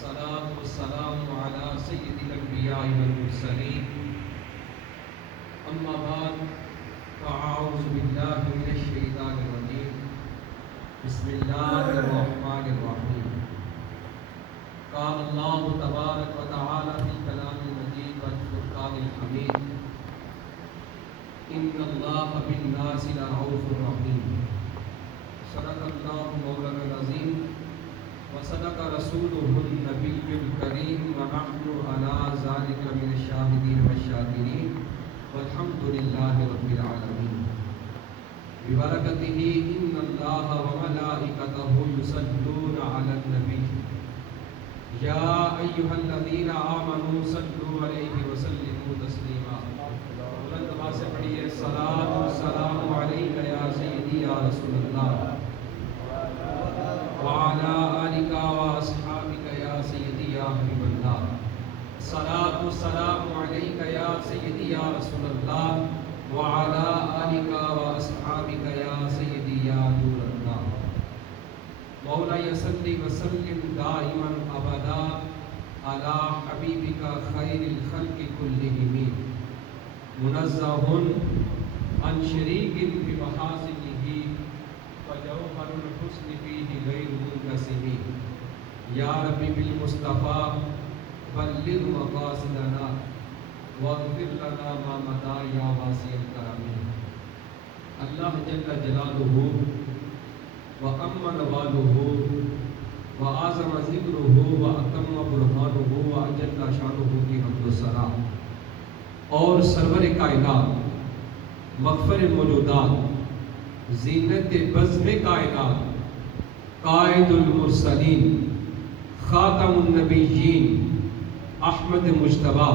والصلاة والسلام على سيد الأنبياء والمرسلين أما بعد فأعوذ بالله من الشيطان الرجيم بسم الله الرحمن الرحيم قال الله تبارك وتعالى في الكلام المجيد والفرقان الحميد إن الله بالناس لرؤوف رحيم صدق الله مولانا العظيم وصدق رسوله النبي الكريم ونحن على ذلك من الشاهدين والشاكرين والحمد لله رب العالمين ببركته إن الله وملائكته يصلون على النبي يا أيها الذين آمنوا صلوا عليه وسلموا تسليما بلند آواز سے پڑھیے الصلاۃ والسلام علیک یا سیدی یا رسول اللہ وعلى آلك وأصحابك يا سيدي يا حبيب الله الصلاة والسلام عليك يا سيدي يا رسول الله وعلى آلك وأصحابك يا سيدي يا نور الله مولاي صل وسلم دائما أبدا على حبيبك خير الخلق كلهم منزه عن شريك بمحاسنه وجوهر الحسن فيه غير منقسم يا ربي بالمصطفى بلغ مقاصدنا واغفر لنا ما مضى يا واسع الكرم اللہ جل جلالہ وأمن والہ وأعظم ذکرہ وأتم برہانہ وأجل شانہ کی حمد و ثنا اور سرور کائنات مغفر موجودات زینت بزم کائنات قائد المرسلین خاتم النبیین احمد مجتبی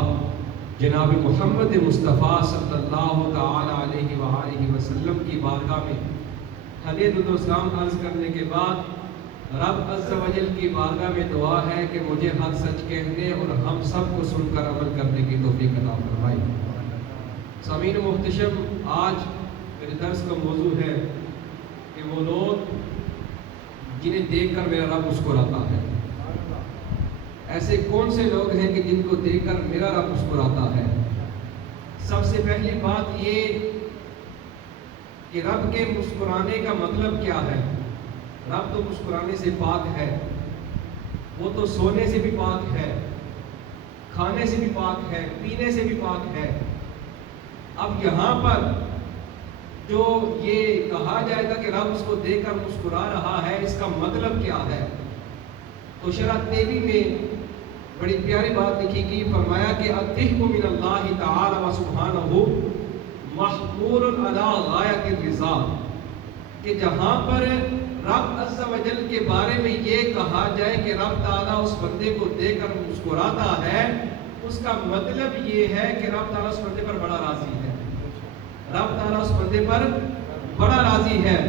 جناب محمد مصطفیٰ صلی اللہ تعالی علیہ وآلہ وسلم کی بارگاہ میں حدیث و سلام عرض کرنے کے بعد رب عز و جل کی بارگاہ میں دعا ہے کہ مجھے حق سچ کہنے اور ہم سب کو سن کر عمل کرنے کی توفیق عطا فرمائے۔ سامعین محتشم، آج میرے درس کا موضوع ہے کہ وہ لوگ جنہیں دیکھ کر میرا رب مسکراتا ہے۔ ایسے کون سے لوگ ہیں کہ جن کو دیکھ کر میرا رب مسکراتا ہے؟ سب سے پہلی بات یہ کہ رب کے مسکرانے کا مطلب کیا ہے؟ رب تو مسکرانے سے پاک ہے، وہ تو سونے سے بھی پاک ہے، کھانے سے بھی پاک ہے، پینے سے بھی پاک ہے۔ اب یہاں پر جو یہ کہا جائے گا کہ رب اس کو دیکھ کر مسکرا رہا ہے، اس کا مطلب کیا ہے؟ تو شرح تیوی میں بڑی پیاری بات لکھی گئی، فرمایا کہ الضحک من اللہ تعالی و سبحانہ محمول علی غایۃ الرضا، کہ جہاں پر رب عز و جل کے بارے میں یہ کہا جائے کہ رب تعالیٰ اس بندے کو دیکھ کر مسکراتا ہے، اس کا مطلب یہ ہے کہ رب تعالیٰ اس بندے پر بڑا راضی ہے، رب تعالیٰ اس بندے پر بڑا راضی ہے۔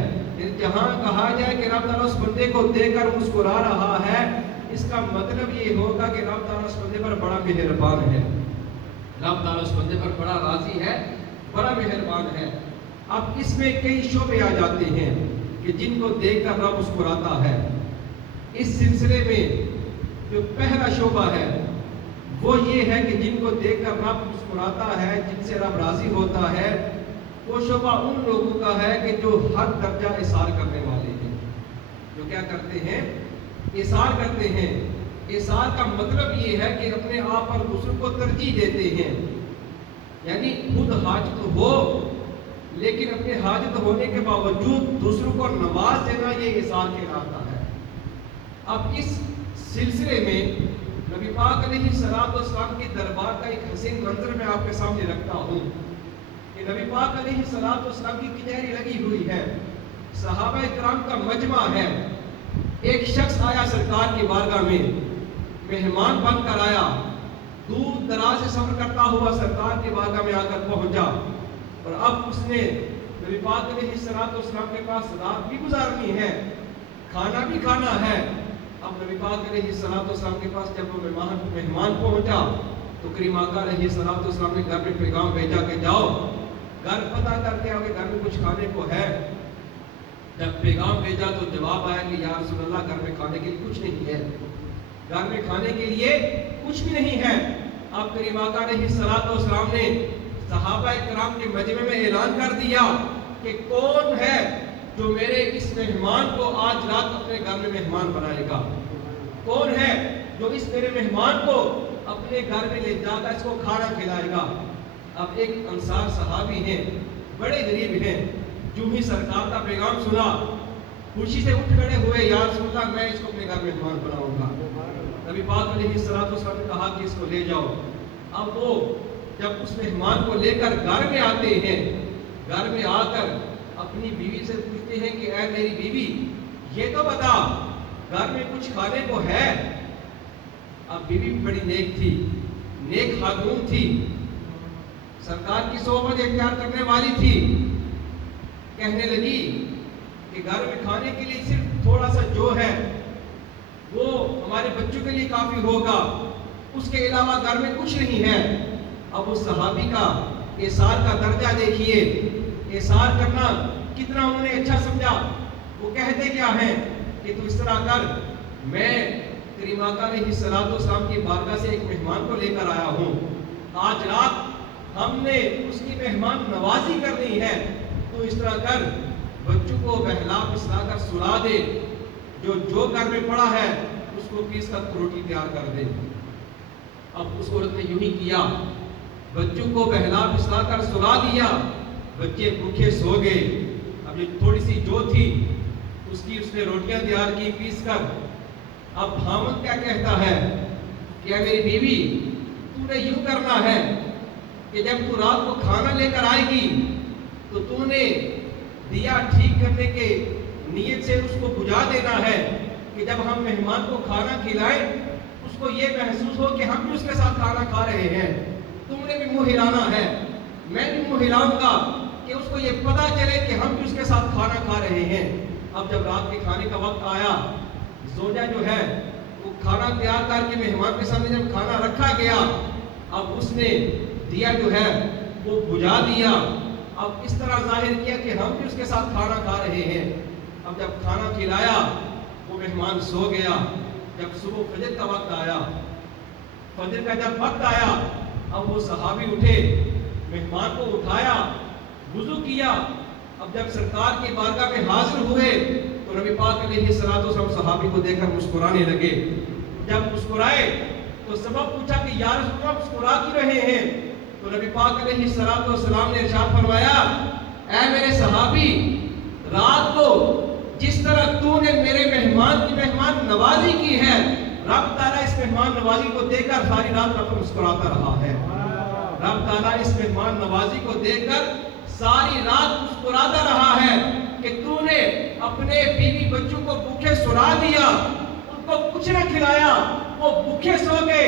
جہاں کہا جائے کہ رب تعالیٰ اس بندے کو دیکھ کر مسکرا رہا ہے، اس کا مطلب یہ ہوگا کہ رب تعالیٰ اس بندے پر بڑا مہربان ہے، رب تعالیٰ اس بندے پر بڑا راضی ہے، بڑا مہربان ہے۔ اب اس میں کئی شعبے آ جاتے ہیں کہ جن کو دیکھ کر رب مسکراتا ہے۔ اس سلسلے میں جو پہلا شعبہ ہے وہ یہ ہے کہ جن کو دیکھ کر رب مسکراتا ہے، جن سے رب راضی ہوتا ہے، وہ شعبہ ان لوگوں کا ہے کہ جو حد درجہ اثار کرنے والے ہیں، جو کیا کرتے ہیں؟ اثار کرتے ہیں۔ اثار کا مطلب یہ ہے کہ اپنے آپ پر دوسروں کو ترجیح دیتے ہیں، یعنی خود حاجت ہو لیکن اپنے حاجت ہونے کے باوجود دوسروں کو نواز دینا، یہ اثار کہلاتا ہے۔ اب اس سلسلے میں نبی پاک علیہ السلام کی دربار کا ایک حسین منظر میں آپ کے سامنے رکھتا ہوں کہ نبی پاک علیہ السلام کی کچہری لگی ہوئی ہے، صحابہ اکرام کا مجمع ہے۔ ایک شخص آیا سرکار کی بارگاہ میں، مہمان بن کر آیا، دور دراز سے سفر کرتا ہوا سرکار کی بارگاہ میں آ کر پہنچا، اور اب اس نے نبی پاک علیہ السلام کے پاس رات بھی گزارنی ہے، کھانا بھی کھانا ہے۔ اب نبی پاک علیہ السلام کے پاس جب وہ مہمان پہنچا تو کریم آقا علیہ السلام نے گھر میں پیغام بھیجا کہ جاؤ گھر پتہ کر کے آؤ کہ گھر میں کچھ کھانے کو ہے۔ جب پیغام بھیجا تو جواب آیا کہ یا رسول اللہ گھر میں کھانے کے لیے کچھ نہیں ہے۔ گھر میں کھانے کے لیے کچھ بھی نہیں ہے۔ اب کریم آقا علیہ السلام نے صحابہ کرام کے مجمع میں اعلان کر دیا کہ کون ہے جو میرے اس مہمان کو آج رات اپنے گھر میں مہمان بنائے گا، کون ہے جو اس میرے مہمان کو اپنے گھر میں لے جا کر اس کو کھانا کھلائے گا۔ اب ایک انصار صحابی ہیں، بڑے غریب ہیں، جو ہی سرکار کا پیغام سنا خوشی سے اٹھ کھڑے ہوئے، یا رسول اللہ میں اس کو اپنے گھر میں مہمان بناؤں گا۔ نبی پاک علیہ السلام نے کہا کہ اس کو لے جاؤ۔ اب وہ جب اس مہمان کو لے کر گھر میں آتے ہیں، گھر میں آ کر اپنی بیوی سے پوچھتے ہیں کہ اے میری بیوی یہ تو بتا گھر میں کچھ کھانے کو ہے؟ اب بیوی بڑی نیک تھی، نیک خاتون تھی، سرکار کی صحبت اختیار کرنے والی تھی، کہنے لگی کہ گھر میں کھانے کے لیے صرف تھوڑا سا جو ہے وہ ہمارے بچوں کے لیے کافی ہوگا، اس کے علاوہ گھر میں کچھ نہیں ہے۔ اب اس صحابی کا ایثار کا درجہ دیکھیے، ایثار کرنا کتنا انہوں نے اچھا سمجھا۔ وہ کہتے کیا ہیں کہ تو اس طرح کر، میں کریم آقا علیہ السلام کی بارگاہ سے ایک مہمان کو لے کر آیا ہوں، آج رات ہم نے اس کی مہمان نوازی کرنی ہے، تو اس طرح کر بچوں کو بہلا پسلا کر سلا دے، جو گھر میں پڑا ہے اس کو پیس کر روٹی تیار کر دے۔ اب اس عورت نے یوں ہی کیا، بچوں کو بہلا پسلا کر سلا دیا، بچے بھوکے سو گئے۔ اب یہ تھوڑی سی جو تھی اس نے روٹیاں تیار کی پیس کر۔ اب خاوند کیا کہتا ہے کہ اے میری بیوی تو نے یوں کرنا ہے کہ جب تو رات کو کھانا لے کر آئے گی تو تو نے دیا ٹھیک کرنے کے نیت سے اس کو بجھا دینا ہے کہ جب ہم مہمان کو کھانا کھلائیں اس کو یہ محسوس ہو کہ ہم بھی اس کے ساتھ کھانا کھا رہے ہیں، تم نے بھی منہ ہلانا ہے، میں بھی منہ ہلاؤں گا کہ اس کو یہ پتا چلے کہ ہم بھی اس کے ساتھ کھانا کھا رہے ہیں۔ اب جب رات کے کھانے کا وقت آیا، زوجہ جو ہے وہ کھانا تیار کر کے مہمان کے سامنے جب کھانا رکھا گیا، اب اس نے دیا جو ہے وہ بجھا دیا، اب اس طرح ظاہر کیا کہ ہم بھی اس کے ساتھ کھانا کھا رہے ہیں۔ اب جب کھانا کھلایا وہ مہمان سو گیا۔ جب صبح فجر کا وقت آیا، فجر کا جب وقت آیا، اب وہ صحابی اٹھے، مہمان کو اٹھایا، وضو کیا۔ اب جب سرکار کی بارگاہ میں حاضر ہوئے تو نبی پاک علیہ السلام صحابی کو دیکھ کر مسکرانے لگے۔ جب مسکرائے تو سبب پوچھا کہ یا رسول اللہ مسکرا کیوں رہے ہیں؟ تو نبی پاک علیہ السلام نے ارشاد فرمایا، اے میرے صحابی، رات کو جس طرح تو نے میرے مہمان کی مہمان نوازی کی ہے، رب تعالیٰ اس مہمان نوازی کو دیکھ کر ساری رات رب مسکراتا رہا ہے۔ رب تعالیٰ اس مہمان نوازی کو دیکھ کر ساری رات مسکراتا رہا ہے کہ تو نے اپنے بیوی بچوں کو بھوکے سلا دیا، ان کو کچھ نہ کھلایا، وہ بھوکے سو گئے،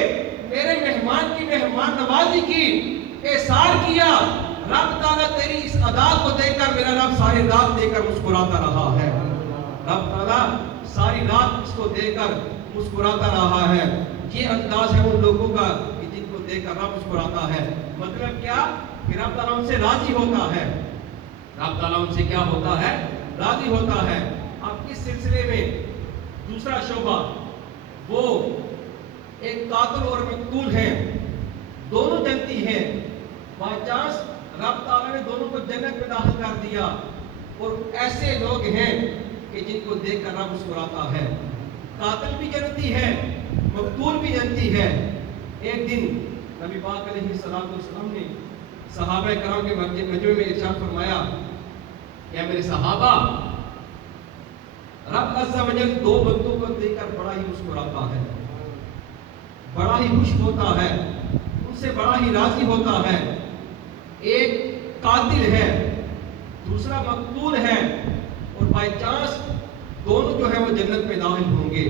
میرے مہمان کی مہمان نوازی کی، احسان کیا۔ رب تعالیٰ تیری اس ادا کو دیکھ کر میرا رب ساری رات دیکھ کر مسکراتا رہا ہے۔ رب تعالیٰ ساری رات اس کو دیکھ کر مسکراتا رہا ہے۔ یہ انداز ہے ان لوگوں کا کہ جن کو دیکھ کر رب مسکراتا ہے۔ مطلب کیا کہ رب تعالیٰ ان سے راضی ہوتا ہے۔ رب تعالیٰ ان سے کیا ہوتا ہے؟ راضی ہوتا ہے۔ اب اس سلسلے میں دوسرا شعبہ، وہ ایک قاتل اور مقتول ہیں، دونوں جنتی ہیں، بائی چانس رب تعالیٰ نے دونوں کو جنت میں داخل کر دیا، اور ایسے لوگ ہیں کہ جن کو دیکھ کر رب مسکراتا ہے۔ قاتل بھی جنتی ہے، مقتول بھی جنتی ہے۔ ایک دن نبی پاک علیہ السلام نے صحابہ کرام کے مجمع میں ارشاد فرمایا کہ میرے صحابہ، رب عز و جل دو بندوں کو دیکھ کر بڑا ہی مسکراتا ہے، بڑا ہی خوش ہوتا ہے، ان سے بڑا ہی راضی ہوتا ہے۔ ایک قاتل ہے، دوسرا مقتول ہے، اور بائی چانس دونوں جو ہے وہ جنت میں داخل ہوں گے۔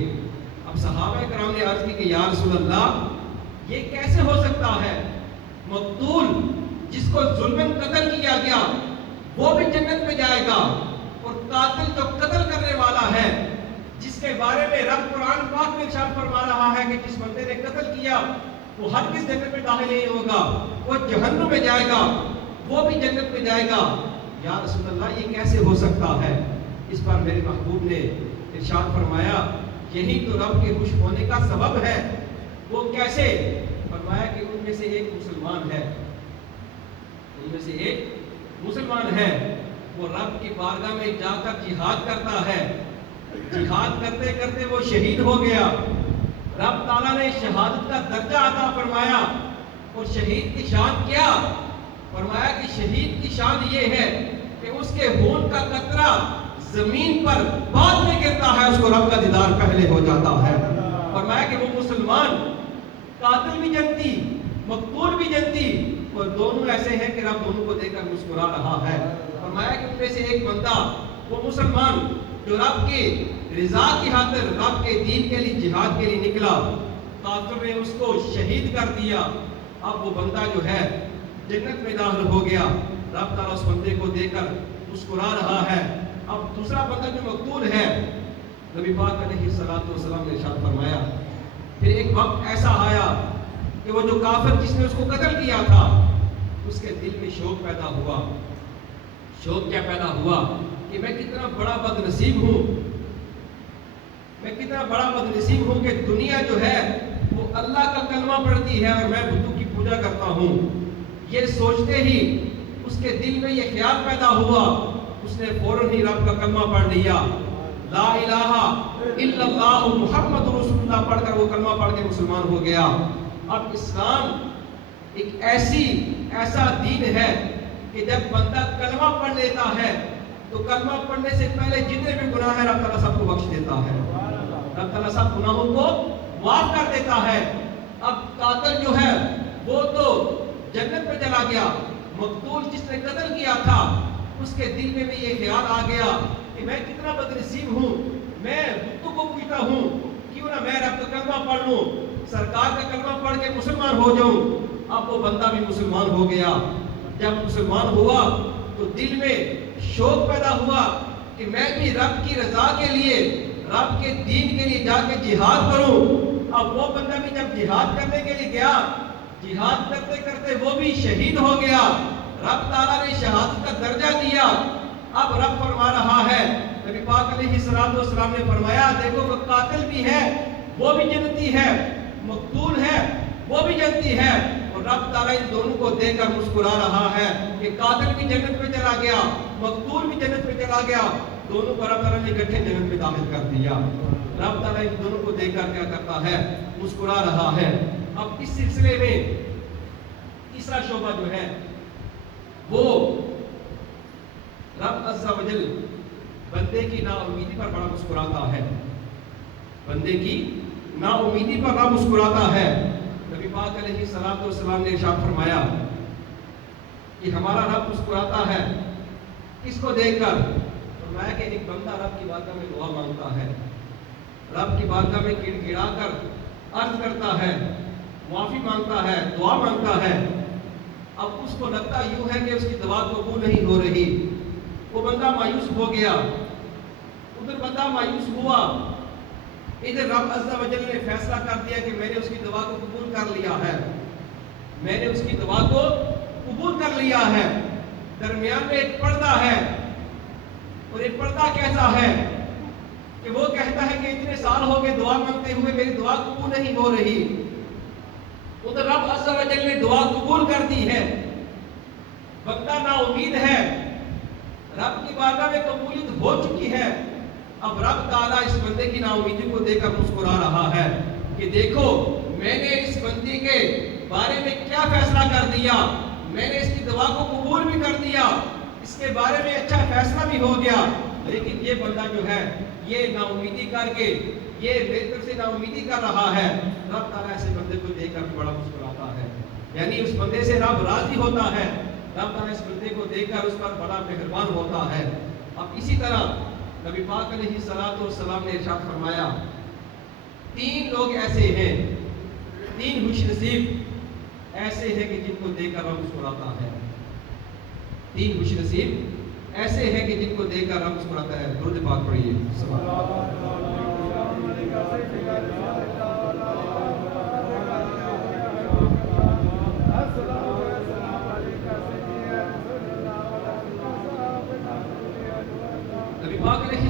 اب صحابہ کرام نے عرض کی کہ یا رسول اللہ، یہ کیسے ہو سکتا ہے؟ مقتول جس کو ظلماً قتل کیا گیا وہ بھی جنت میں جائے گا، اور قاتل جو قتل کرنے والا ہے، جس کے بارے میں رب قرآن پاک میں ارشاد فرما رہا ہے کہ جس بندے نے قتل کیا وہ ہرگز جنت میں داخل نہیں ہوگا، وہ جہنم میں جائے گا، وہ بھی جنت میں جائے گا۔ یا رسول اللہ، یہ کیسے ہو سکتا ہے؟ اس پر میرے محبوب نے ارشاد فرمایا یہی تو رب کے خوش ہونے کا سبب ہے۔ وہ کیسے؟ فرمایا کہ ان میں سے ایک مسلمان ہے، ان میں سے ایک مسلمان ہے، وہ رب کی بارگاہ میں جا کر جہاد کرتا ہے، جہاد کرتے کرتے وہ شہید ہو گیا، رب تعالیٰ نے شہادت کا درجہ عطا فرمایا۔ اور شہید کی شان کیا؟ فرمایا کہ شہید کی شان یہ ہے کہ اس کے خون کا قطرہ زمین پر بعد میں گرتا ہے، اس کو رب کا دیدار پہلے ہو جاتا ہے۔ فرمایا کہ وہ مسلمان قاتل بھی جنتی، مقتول بھی جنتی، اور دونوں ایسے ہیں کہ رب دونوں کو دیکھ کر مسکرا رہا ہے۔ فرمایا کہ ان میں سے ایک بندہ، وہ مسلمان جو رب کی رضا کی خاطر رب کے دین کے لیے جہاد کے لیے نکلا، کافر نے اس کو شہید کر دیا۔ اب وہ بندہ جو ہے جنت میں داخل ہو گیا، رب تعالیٰ اس بندے کو دیکھ کر مسکرا رہا ہے۔ اب دوسرا بندہ جو مقتول ہے، نبی پاک علیہ الصلوۃ والسلام نے ارشاد فرمایا، پھر ایک وقت ایسا آیا کہ وہ جو کافر جس نے اس کو قتل کیا تھا، اس کے دل میں شوق پیدا ہوا۔ شوق کیا پیدا ہوا؟ کہ میں کتنا بڑا بد نصیب ہوں، میں کتنا بڑا بد نصیب ہوں کہ دنیا جو ہے وہ اللہ کا کلمہ پڑھتی ہے اور میں بتوں کی پوجا کرتا ہوں۔ یہ سوچتے ہی اس کے دل میں یہ خیال پیدا ہوا، اس نے فوراً ہی رب کا کلمہ پڑھ لیا، لا الہ الا اللہ محمد رسول اللہ پڑھ کر وہ کلمہ پڑھ کے مسلمان ہو گیا۔ اب اسلام ایک ایسا دین ہے کہ جب بندہ کلمہ پڑھ لیتا ہے تو کلمہ پڑھنے سے پہلے جتنے بھی گناہ ہیں رب تعالیٰ سب کو بخش دیتا ہے، رب تعالیٰ سب گناہوں کو معاف کر دیتا ہے۔ اب قاتل جو ہے وہ تو جنت میں چلا گیا، مقتول جس نے قتل کیا تھا اس کے دل میں بھی یہ خیال آ گیا کہ میں کتنا بد نصیب ہوں، میں بتوں کو پوجتا ہوں، کیوں نہ میں رب کا کلمہ پڑھ لوں، سرکار کا کلمہ پڑھ کے مسلمان ہو جاؤں۔ اب وہ بندہ بھی مسلمان ہو گیا۔ جب مسلمان ہوا تو دل میں شوق پیدا ہوا کہ میں بھی رب کی رضا کے لیے، رب کے دین کے لیے جا کے جہاد کروں۔ اب وہ بندہ بھی جب جہاد کرنے کے لیے گیا، جہاد کرتے کرتے وہ بھی شہید ہو گیا، رب تعالیٰ نے شہادت کا درجہ دیا۔ اب رب فرما رہا ہے، نبی پاک علیہ الصلوۃ والسلام نے فرمایا، دیکھو وہ قاتل بھی ہے وہ بھی جنتی ہے، مقتول ہے وہ بھی جنتی ہے، اور رب تعالیٰ ان دونوں کو دیکھ کر مسکرا رہا ہے کہ قاتل بھی جنت میں چلا گیا، مقتول بھی جنت میں چلا گیا، دونوں کو رب تعالیٰ نے اکٹھے جنت میں داخل کر دیا۔ رب تعالیٰ ان دونوں کو دیکھ کر کیا کرتا ہے؟ مسکرا رہا ہے۔ اب اس سلسلے میں تیسرا شعبہ جو ہے وہ رب عز و جل بندے کی نا امیدی پر بڑا مسکراتا ہے، بندے کی نا امیدی پر رب مسکراتا ہے۔ نبی پاک علیہ الصلوۃ والسلام نے ارشاد فرمایا کہ ہمارا رب مسکراتا ہے کس کو دیکھ کر؟ فرمایا کہ ایک بندہ رب کی بارگاہ میں دعا مانگتا ہے، رب کی بارگاہ میں گڑ گڑا کر عرض کرتا ہے، معافی مانگتا ہے، دعا مانگتا ہے، اب اس کو لگتا یوں ہے کہ اس کی دعا قبول نہیں ہو رہی، وہ بندہ مایوس ہو گیا، ادھر بندہ مایوس ہوا، ادھر رب عز و جل نے فیصلہ کر دیا کہ میں نے اس کی دعا کو قبول کر لیا ہے، میں نے اس کی دعا کو قبول کر لیا ہے۔ درمیان میں ایک پردہ ہے، اور ایک پردہ کیسا ہے کہ وہ کہتا ہے کہ اتنے سال ہو گئے دعا مانگتے ہوئے میری دعا قبول نہیں ہو رہی، ادھر رب عز و جل نے دعا قبول کر دی ہے، بندہ نا امید ہے، رب کی بارگاہ میں قبولیت ہو چکی ہے۔ اب رب تعالیٰ اس بندے کی نا امیدی کو دیکھ کر مسکرا رہا ہے کہ دیکھو میں نے اس بندے کے بارے میں کیا فیصلہ کر دیا، میں نے اس کی دعا کو قبول بھی کر دیا، اس کے بارے میں اچھا فیصلہ بھی ہو گیا، لیکن یہ بندہ جو ہے یہ نا امیدی کر کے، یہ میری طرف سے نا امیدی کر رہا ہے۔ رب تعالیٰ ایسے بندے کو دیکھ کر بڑا مسکراتا ہے، یعنی اس بندے سے رب راضی ہوتا ہے، رب تعالیٰ اس بندے کو دیکھ کر اس پر بڑا مہربان ہوتا ہے۔ اب اسی طرح نبی پاک علیہ الصلوۃ والسلام نے ارشاد فرمایا، تین لوگ ایسے ہیں، تین خوش نصیب ایسے ہیں کہ جن کو دیکھ کر رب مسکراتا ہے، تین خوش نصیب ایسے ہیں کہ جن کو دیکھ کر رب مسکراتا ہے۔ درود پاک پڑھیے۔ نبی پاک علیہ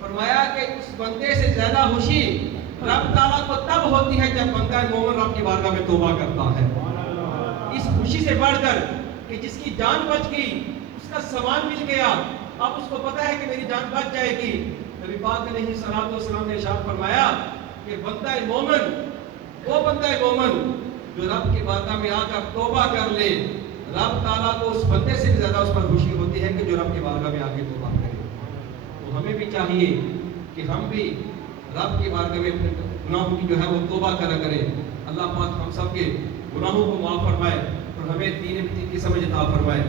فرمایا کہ اس بندے سے زیادہ خوشی رب تعالیٰ کو تب ہوتی ہے جب بندہ مومن رب کی بارگاہ میں توبہ کرتا ہے. اس خوشی سے بڑھ کر کہ جس کی جان بچ گئی، اس کا سامان مل گیا، اب اس کو پتا ہے کہ میری جان بچ جائے گی. نبی پاک علیہ الصلوۃ والسلام نے ارشاد فرمایا کہ بندہ مومن، وہ بندہ مومن جو رب کی بارگاہ میں آ کر توبہ کر لے، رب تعالیٰ کو اس بندے سے بھی زیادہ اس پر خوشی ہوتی ہے کہ جو رب کی بارگاہ میں آ کے توبہ کرے. تو ہمیں بھی چاہیے کہ ہم بھی رب کی بارگاہ میں اپنے گناہوں کی جو ہے وہ توبہ کرا کریں. اللہ پاک ہم سب کے گناہوں کو معاف فرمائے اور ہمیں دین کی سمجھ عطا فرمائے.